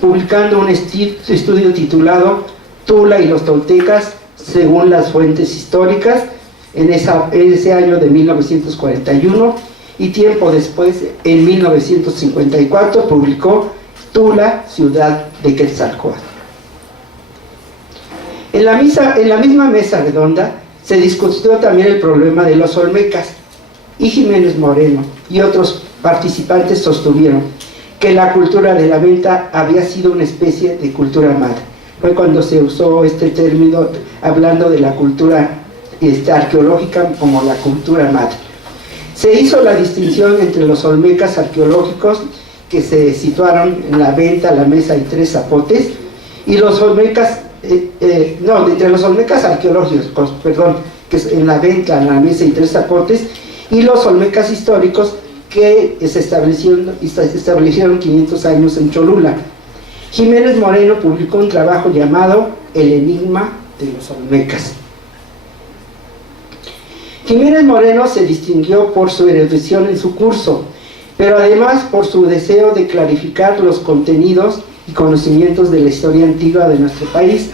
publicando un estudio titulado Tula y los toltecas según las fuentes históricas, en ese año de 1941, y tiempo después, en 1954, publicó Tula, ciudad de Quetzalcóatl. En la misma mesa redonda se discutió también el problema de los olmecas, y Jiménez Moreno y otros participantes sostuvieron que la cultura de la venta había sido una especie de cultura madre. Fue cuando se usó este término hablando de la cultura arqueológica como la cultura madre. Se hizo la distinción entre los olmecas arqueológicos que se situaron en la venta, la mesa y Tres Zapotes, y los olmecas, entre los olmecas arqueológicos, perdón, que es en la venta, la mesa y Tres Zapotes, y los olmecas históricos que se establecieron 500 años en Cholula. Jiménez Moreno publicó un trabajo llamado El enigma de los olmecas. Jiménez Moreno se distinguió por su erudición en su curso, pero además por su deseo de clarificar los contenidos y conocimientos de la historia antigua de nuestro país.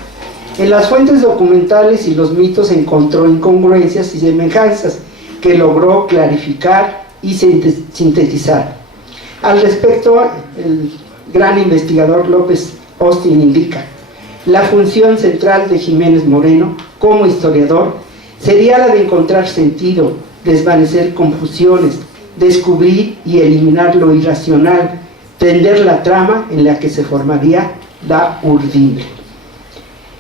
En las fuentes documentales y los mitos encontró incongruencias y semejanzas que logró clarificar y sintetizar. Al respecto, el gran investigador López Austin indica: la función central de Jiménez Moreno como historiador sería la de encontrar sentido, desvanecer confusiones, descubrir y eliminar lo irracional, tender la trama en la que se formaría la urdimbre.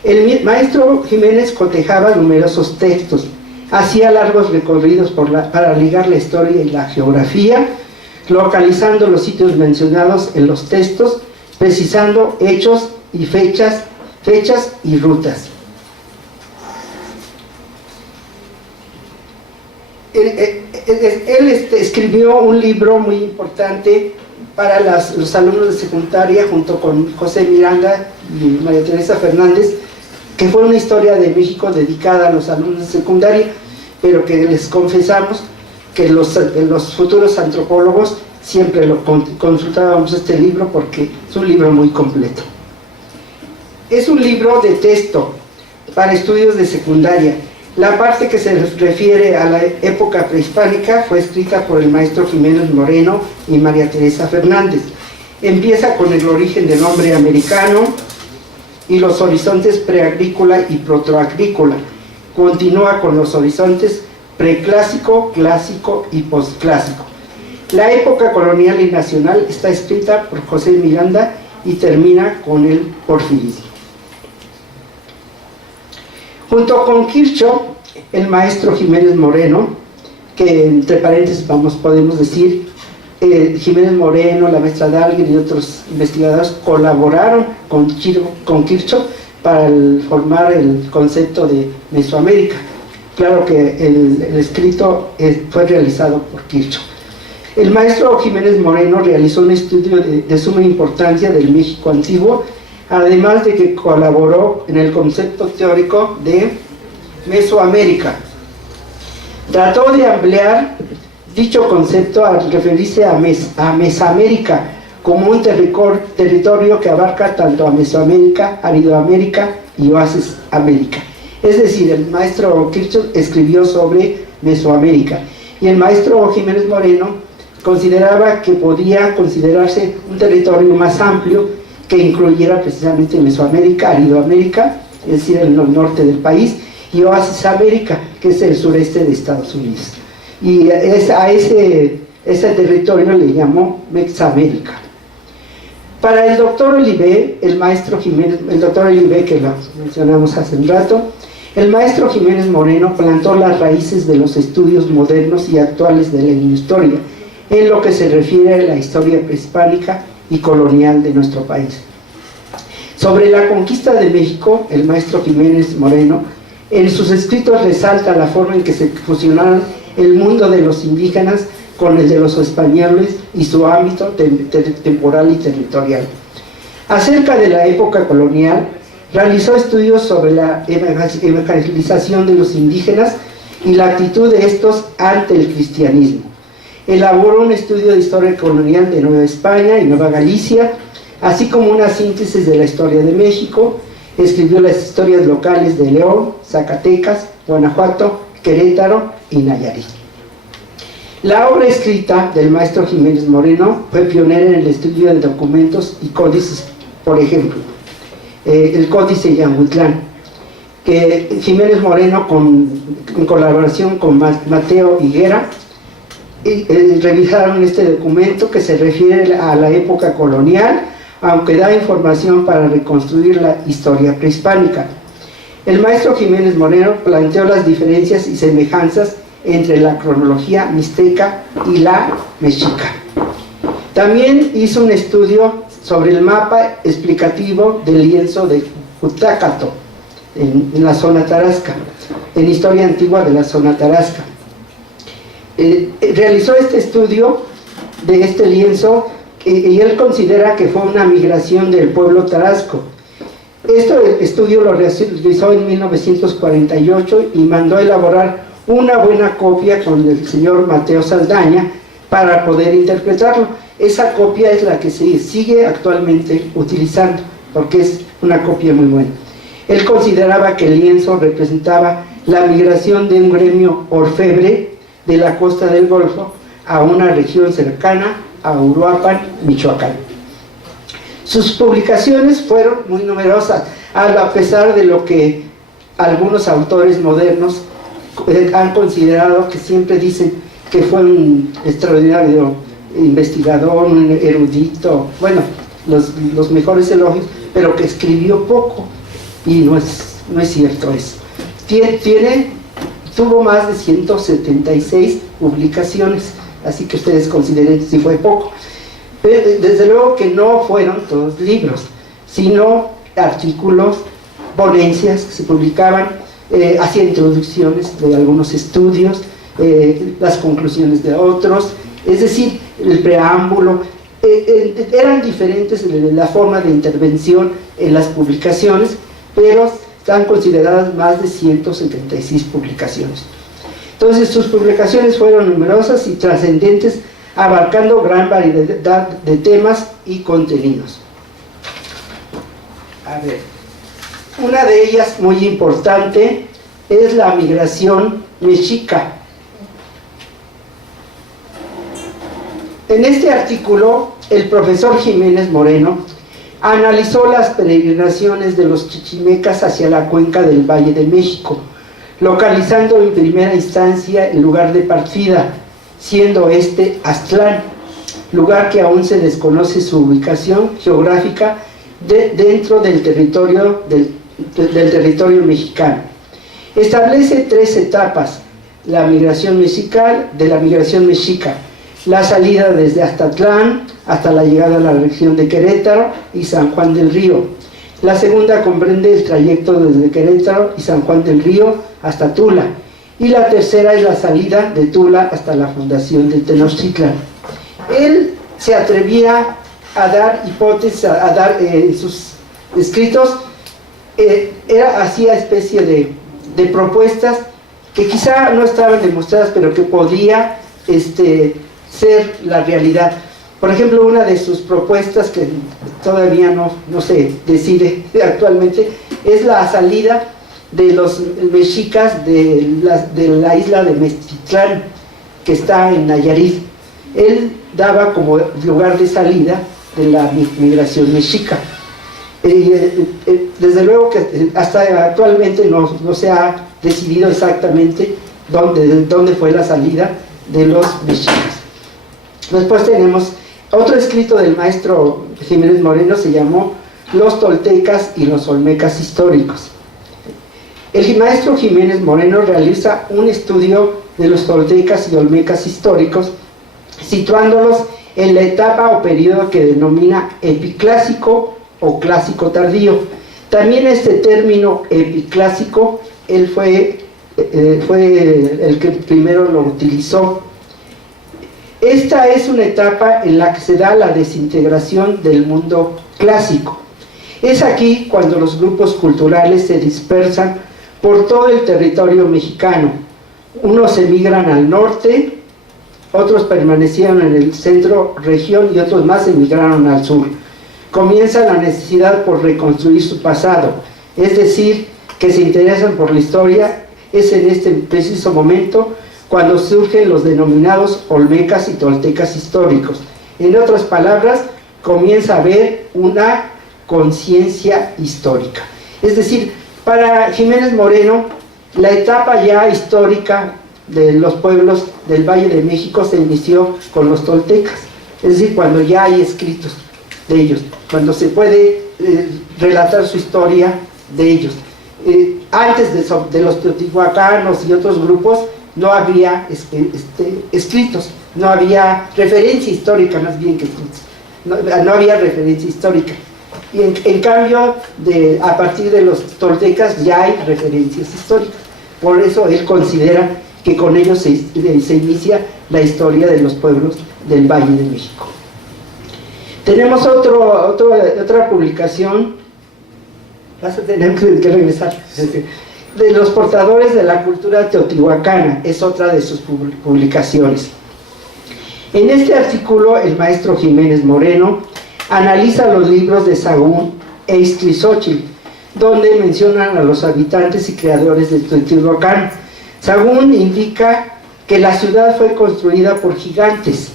El maestro Jiménez cotejaba numerosos textos, hacía largos recorridos para ligar la historia y la geografía, localizando los sitios mencionados en los textos, precisando hechos y fechas y rutas. Él escribió un libro muy importante para los alumnos de secundaria junto con José Miranda y María Teresa Fernández, que fue una historia de México dedicada a los alumnos de secundaria, pero que les confesamos que los futuros antropólogos siempre lo consultábamos este libro porque es un libro muy completo. Es un libro de texto para estudios de secundaria. La parte que se refiere a la época prehispánica fue escrita por el maestro Jiménez Moreno y María Teresa Fernández. Empieza con el origen del hombre americano y los horizontes preagrícola y protoagrícola. Continúa con los horizontes preclásico, clásico y posclásico. La época colonial y nacional está escrita por José Miranda y termina con el porfirismo. Junto con Kirchhoff, el maestro Jiménez Moreno, que entre paréntesis podemos decir, Jiménez Moreno, la maestra Dahlgren y otros investigadores colaboraron con Kirchhoff para formar el concepto de Mesoamérica. Claro que el escrito fue realizado por Kirchhoff. El maestro Jiménez Moreno realizó un estudio de suma importancia del México antiguo, además de que colaboró en el concepto teórico de Mesoamérica. Trató de ampliar dicho concepto al referirse a Mesoamérica como un territorio que abarca tanto a Mesoamérica, Aridoamérica y Oasis América. Es decir, el maestro Kirchhoff escribió sobre Mesoamérica y el maestro Jiménez Moreno consideraba que podía considerarse un territorio más amplio que incluyera precisamente Mesoamérica, Aridoamérica, es decir, el norte del país, y Oasis América, que es el sureste de Estados Unidos. Y a ese territorio le llamó Mesoamérica. Para el doctor Olivé, el doctor Olivé, que lo mencionamos hace un rato, el maestro Jiménez Moreno plantó las raíces de los estudios modernos y actuales de la historia, en lo que se refiere a la historia prehispánica y colonial de nuestro país. Sobre la conquista de México, el maestro Jiménez Moreno, en sus escritos resalta la forma en que se fusionaron el mundo de los indígenas con el de los españoles y su ámbito temporal y territorial. Acerca de la época colonial, realizó estudios sobre la evangelización de los indígenas y la actitud de estos ante el cristianismo. Elaboró un estudio de historia colonial de Nueva España y Nueva Galicia, así como una síntesis de la historia de México. Escribió las historias locales de León, Zacatecas, Guanajuato, Querétaro y Nayarit. La obra escrita del maestro Jiménez Moreno fue pionera en el estudio de documentos y códices. Por ejemplo, el Códice Yanguitlán, que Jiménez Moreno, en colaboración con Mateo Higuera, revisaron este documento que se refiere a la época colonial, aunque da información para reconstruir la historia prehispánica. El maestro Jiménez Moreno planteó las diferencias y semejanzas entre la cronología mixteca y la mexica. También hizo un estudio sobre el mapa explicativo del lienzo de Jutácato en la zona tarasca, en historia antigua de la zona tarasca. Realizó este estudio de este lienzo y él considera que fue una migración del pueblo tarasco. Este estudio lo realizó en 1948 y mandó a elaborar una buena copia con el señor Mateo Saldaña para poder interpretarlo. Esa copia es la que se sigue actualmente utilizando, porque es una copia muy buena. Él consideraba que el lienzo representaba la migración de un gremio orfebre de la costa del Golfo a una región cercana a Uruapan, Michoacán. Sus publicaciones fueron muy numerosas, a pesar de lo que algunos autores modernos han considerado, que siempre dicen que fue un extraordinario investigador, un erudito, bueno, los mejores elogios, pero que escribió poco, y no es cierto eso. Tuvo más de 176 publicaciones, así que ustedes consideren si fue poco. Pero desde luego que no fueron todos libros, sino artículos, ponencias que se publicaban, hacía introducciones de algunos estudios, las conclusiones de otros, es decir, el preámbulo. Eran diferentes la forma de intervención en las publicaciones, pero están consideradas más de 176 publicaciones. Entonces sus publicaciones fueron numerosas y trascendentes, abarcando gran variedad de temas y contenidos. A ver, una de ellas muy importante es la migración mexica. En este artículo, el profesor Jiménez Moreno analizó las peregrinaciones de los chichimecas hacia la cuenca del Valle de México, localizando en primera instancia el lugar de partida, siendo este Aztlán, lugar que aún se desconoce su ubicación geográfica dentro del territorio territorio mexicano. Establece 3 etapas: la migración mexica, la salida desde Aztlán hasta la llegada a la región de Querétaro y San Juan del Río. La segunda comprende el trayecto desde Querétaro y San Juan del Río hasta Tula, y la tercera es la salida de Tula hasta la fundación de Tenochtitlan. Él se atrevía a dar hipótesis, a dar en sus escritos, hacía especie de propuestas que quizá no estaban demostradas, pero que podía ser la realidad. Por ejemplo, una de sus propuestas, que todavía no se decide actualmente, es la salida de los mexicas de la isla de Meztitlán, que está en Nayarit. Él daba como lugar de salida de la migración mexica. Desde luego que hasta actualmente no se ha decidido exactamente dónde fue la salida de los mexicas. Después tenemos otro escrito del maestro Jiménez Moreno, se llamó Los Toltecas y los Olmecas Históricos. El maestro Jiménez Moreno realiza un estudio de los toltecas y olmecas históricos, situándolos en la etapa o periodo que denomina epiclásico o clásico tardío. También este término epiclásico, él fue el que primero lo utilizó. Esta es una etapa en la que se da la desintegración del mundo clásico. Es aquí cuando los grupos culturales se dispersan por todo el territorio mexicano. Unos emigran al norte, otros permanecieron en el centro región y otros más emigraron al sur. comienza la necesidad por reconstruir su pasado, es decir, que se interesan por la historia. Es en este preciso momento cuando surgen los denominados olmecas y toltecas históricos. En otras palabras, comienza a haber una conciencia histórica. Es decir, para Jiménez Moreno, la etapa ya histórica de los pueblos del Valle de México se inició con los toltecas, es decir, cuando ya hay escritos de ellos, cuando se puede relatar su historia de ellos. Antes de los teotihuacanos y otros grupos no había escritos, no había referencia histórica, más bien que escritos, no había referencia histórica. Y en cambio, a partir de los toltecas ya hay referencias históricas. Por eso él considera que con ellos se inicia la historia de los pueblos del Valle de México. Tenemos otra publicación, vas a tener que regresar, de los portadores de la cultura teotihuacana, es otra de sus publicaciones. En este artículo, el maestro Jiménez Moreno analiza los libros de Sahagún e Ixtlilxóchitl, donde mencionan a los habitantes y creadores de Teotihuacán. Sahagún indica que la ciudad fue construida por gigantes.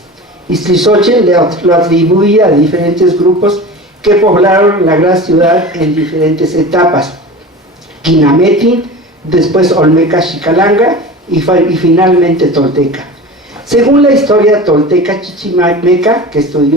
Ixtlilxóchitl lo atribuye a diferentes grupos que poblaron la gran ciudad en diferentes etapas: Quinametin, después Olmeca Xicalanga y finalmente Tolteca. Según la historia tolteca chichimeca que estudió